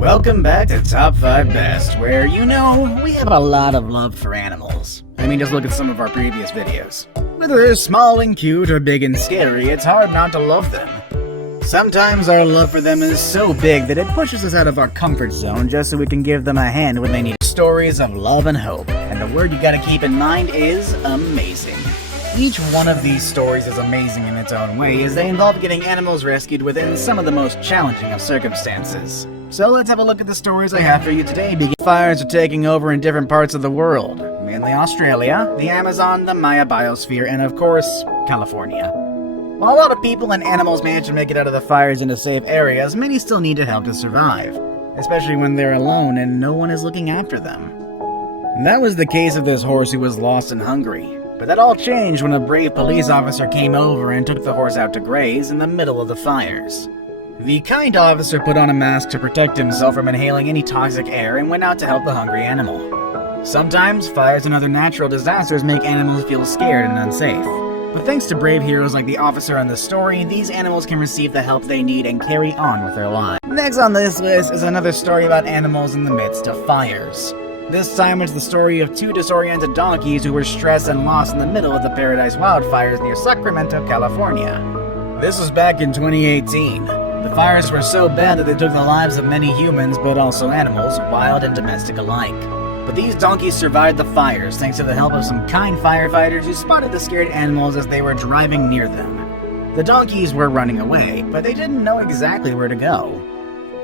Welcome back to Top 5 Best, where, we have a lot of love for animals. I mean, just look at some of our previous videos. Whether they're small and cute or big and scary, it's hard not to love them. Sometimes our love for them is so big that it pushes us out of our comfort zone just so we can give them a hand when they need stories of love and hope. And the word you gotta keep in mind is amazing. Each one of these stories is amazing in its own way, as they involve getting animals rescued within some of the most challenging of circumstances. So let's have a look at the stories I have for you today. Fires are taking over in different parts of the world, mainly Australia, the Amazon, the Maya biosphere, and of course, California. While a lot of people and animals manage to make it out of the fires into safe areas, many still need help to survive, especially when they're alone and no one is looking after them. And that was the case of this horse who was lost in Hungary. But that all changed when a brave police officer came over and took the horse out to graze in the middle of the fires. The kind officer put on a mask to protect himself from inhaling any toxic air and went out to help the hungry animal. Sometimes, fires and other natural disasters make animals feel scared and unsafe. But thanks to brave heroes like the officer in the story, these animals can receive the help they need and carry on with their lives. Next on this list is another story about animals in the midst of fires. This time it's the story of two disoriented donkeys who were stressed and lost in the middle of the Paradise wildfires near Sacramento, California. This was back in 2018. The fires were so bad that they took the lives of many humans, but also animals, wild and domestic alike. But these donkeys survived the fires thanks to the help of some kind firefighters who spotted the scared animals as they were driving near them. The donkeys were running away, but they didn't know exactly where to go.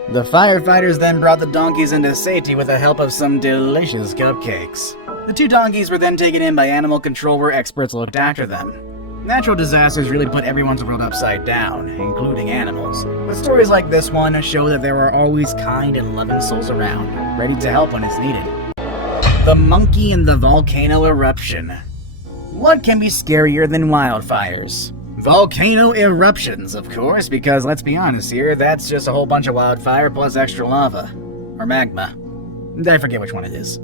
The firefighters then brought the donkeys into safety with the help of some delicious cupcakes. The two donkeys were then taken in by animal control where experts looked after them. Natural disasters really put everyone's world upside down, including animals. But stories like this one show that there are always kind and loving souls around, ready to help when it's needed. The monkey and the volcano eruption. What can be scarier than wildfires? Volcano eruptions, of course, because let's be honest here, that's just a whole bunch of wildfire plus extra lava. Or magma. I forget which one it is.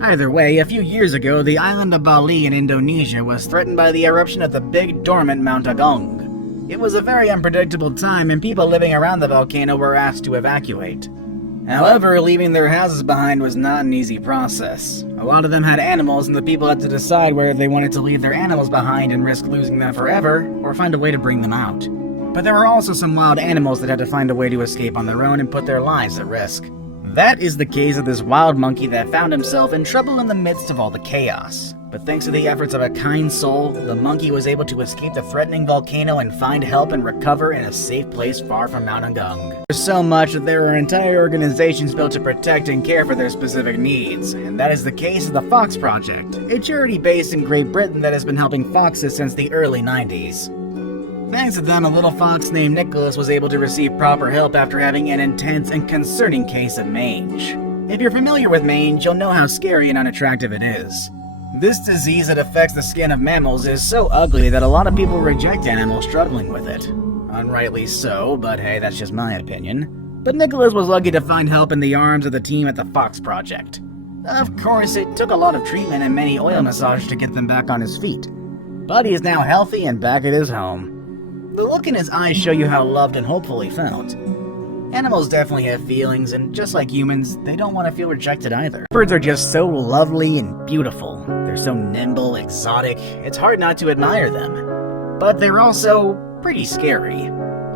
Either way, a few years ago, the island of Bali in Indonesia was threatened by the eruption of the big dormant Mount Agung. It was a very unpredictable time and people living around the volcano were asked to evacuate. However, leaving their houses behind was not an easy process. A lot of them had animals and the people had to decide whether they wanted to leave their animals behind and risk losing them forever, or find a way to bring them out. But there were also some wild animals that had to find a way to escape on their own and put their lives at risk. That is the case of this wild monkey that found himself in trouble in the midst of all the chaos. But thanks to the efforts of a kind soul, the monkey was able to escape the threatening volcano and find help and recover in a safe place far from Mount Agung. There's so much that there are entire organizations built to protect and care for their specific needs, and that is the case of the Fox Project, a charity based in Great Britain that has been helping foxes since the early 90s. Thanks to them, a little fox named Nicholas was able to receive proper help after having an intense and concerning case of mange. If you're familiar with mange, you'll know how scary and unattractive it is. This disease that affects the skin of mammals is so ugly that a lot of people reject animals struggling with it. Unrightly so, but hey, that's just my opinion. But Nicholas was lucky to find help in the arms of the team at the Fox Project. Of course, it took a lot of treatment and many oil massages to get them back on his feet. But he is now healthy and back at his home. The look in his eyes show you how loved and hopeful he felt. Animals definitely have feelings, and just like humans, they don't want to feel rejected either. Birds are just so lovely and beautiful. They're so nimble, exotic, it's hard not to admire them. But they're also pretty scary.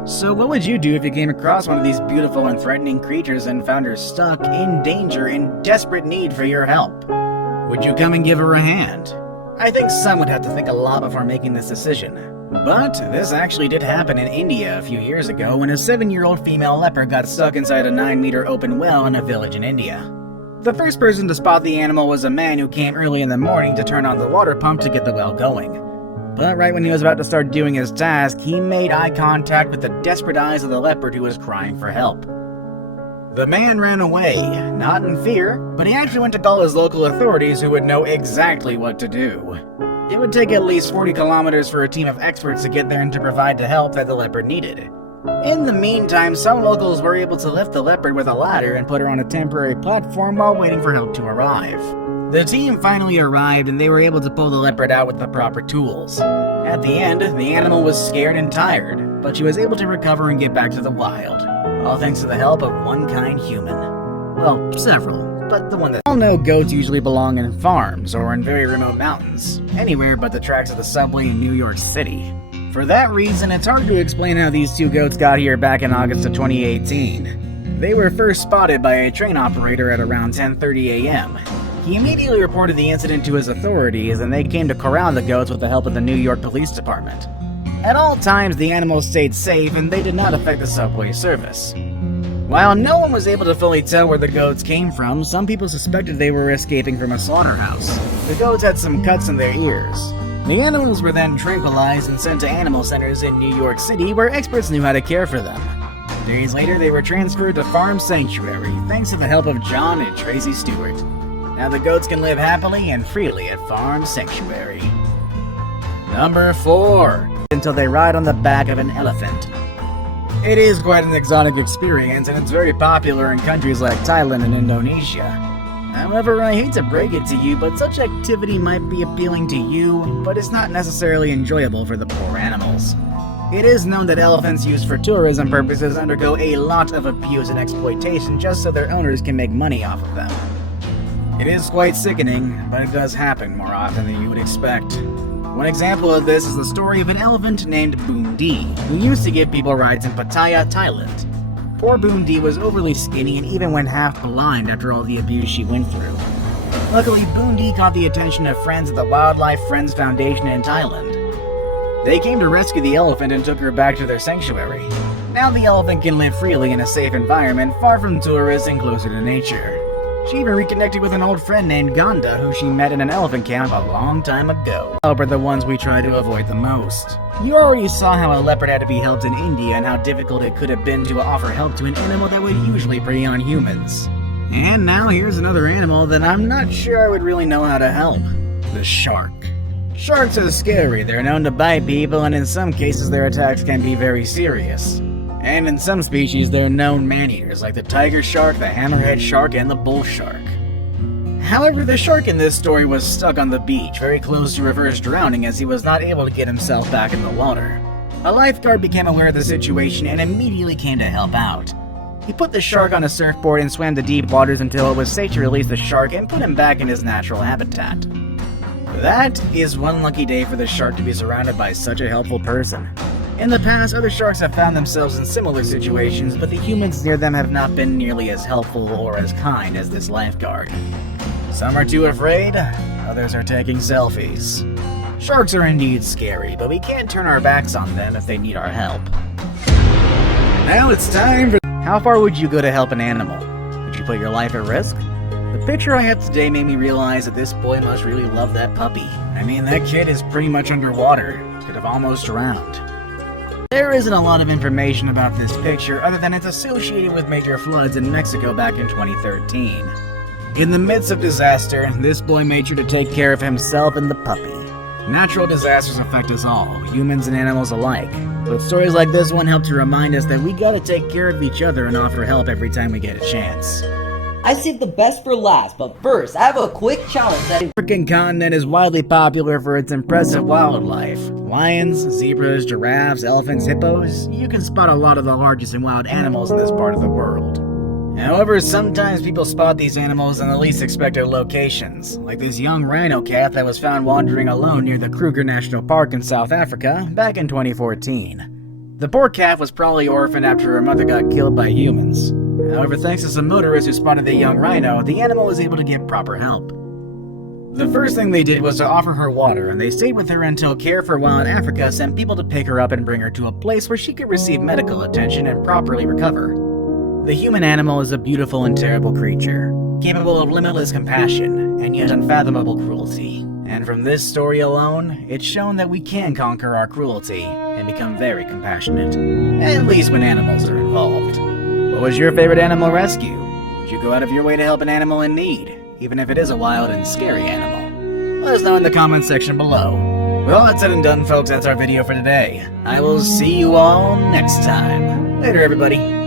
So what would you do if you came across one of these beautiful and threatening creatures and found her stuck, in danger, in desperate need for your help? Would you come and give her a hand? I think some would have to think a lot before making this decision. But this actually did happen in India a few years ago when a 7-year-old female leopard got stuck inside a 9-meter open well in a village in India. The first person to spot the animal was a man who came early in the morning to turn on the water pump to get the well going. But right when he was about to start doing his task, he made eye contact with the desperate eyes of the leopard who was crying for help. The man ran away, not in fear, but he actually went to call his local authorities who would know exactly what to do. It would take at least 40 kilometers for a team of experts to get there and to provide the help that the leopard needed. In the meantime, some locals were able to lift the leopard with a ladder and put her on a temporary platform while waiting for help to arrive. The team finally arrived and they were able to pull the leopard out with the proper tools. At the end, the animal was scared and tired, but she was able to recover and get back to the wild, all thanks to the help of one kind human. Well, several, but the one that all know goats usually belong in farms or in very remote mountains, anywhere but the tracks of the subway in New York City. For that reason, it's hard to explain how these two goats got here back in August of 2018. They were first spotted by a train operator at around 10:30 a.m. He immediately reported the incident to his authorities, and they came to corral the goats with the help of the New York Police Department. At all times, the animals stayed safe and they did not affect the subway service. While no one was able to fully tell where the goats came from, some people suspected they were escaping from a slaughterhouse. The goats had some cuts in their ears. The animals were then tranquilized and sent to animal centers in New York City, where experts knew how to care for them. Days later, they were transferred to Farm Sanctuary, thanks to the help of John and Tracy Stewart. Now the goats can live happily and freely at Farm Sanctuary. Number 4. Until they ride on the back of an elephant. It is quite an exotic experience, and it's very popular in countries like Thailand and Indonesia. However, I hate to break it to you, but such activity might be appealing to you, but it's not necessarily enjoyable for the poor animals. It is known that elephants used for tourism purposes undergo a lot of abuse and exploitation just so their owners can make money off of them. It is quite sickening, but it does happen more often than you would expect. One example of this is the story of an elephant named Boondee, who used to give people rides in Pattaya, Thailand. Poor Boondee was overly skinny and even went half blind after all the abuse she went through. Luckily, Boondee caught the attention of friends at the Wildlife Friends Foundation in Thailand. They came to rescue the elephant and took her back to their sanctuary. Now the elephant can live freely in a safe environment, far from tourists and closer to nature. She even reconnected with an old friend named Ganda, who she met in an elephant camp a long time ago. Help are the ones we try to avoid the most. You already saw how a leopard had to be helped in India and how difficult it could have been to offer help to an animal that would usually prey on humans. And now here's another animal that I'm not sure I would really know how to help. The shark. Sharks are scary. They're known to bite people, and in some cases their attacks can be very serious. And in some species, they're known man-eaters, like the tiger shark, the hammerhead shark, and the bull shark. However, the shark in this story was stuck on the beach, very close to reverse drowning, as he was not able to get himself back in the water. A lifeguard became aware of the situation and immediately came to help out. He put the shark on a surfboard and swam to deep waters until it was safe to release the shark and put him back in his natural habitat. That is one lucky day for the shark to be surrounded by such a helpful person. In the past, other sharks have found themselves in similar situations, but the humans near them have not been nearly as helpful or as kind as this lifeguard. Some are too afraid, others are taking selfies. Sharks are indeed scary, but we can't turn our backs on them if they need our help. Now it's time for... How far would you go to help an animal? Would you put your life at risk? The picture I have today made me realize that this boy must really love that puppy. I mean, that kid is pretty much underwater. Could have almost drowned. There isn't a lot of information about this picture other than it's associated with major floods in Mexico back in 2013. In the midst of disaster, this boy made sure to take care of himself and the puppy. Natural disasters affect us all, humans and animals alike. But stories like this one help to remind us that we gotta take care of each other and offer help every time we get a chance. I saved the best for last, but first, I have a quick challenge that... The African continent is widely popular for its impressive wildlife. Lions, zebras, giraffes, elephants, hippos. You can spot a lot of the largest and wild animals in this part of the world. However, sometimes people spot these animals in the least expected locations, like this young rhino calf that was found wandering alone near the Kruger National Park in South Africa back in 2014. The poor calf was probably orphaned after her mother got killed by humans. However, thanks to some motorists who spotted the young rhino, the animal was able to get proper help. The first thing they did was to offer her water, and they stayed with her until Care for Wild Africa sent people to pick her up and bring her to a place where she could receive medical attention and properly recover. The human animal is a beautiful and terrible creature, capable of limitless compassion, and yet unfathomable cruelty. And from this story alone, it's shown that we can conquer our cruelty and become very compassionate, at least when animals are involved. What was your favorite animal rescue? Would you go out of your way to help an animal in need, even if it is a wild and scary animal? Let us know in the comments section below. Well, that's it and done, folks. That's our video for today. I will see you all next time. Later, everybody.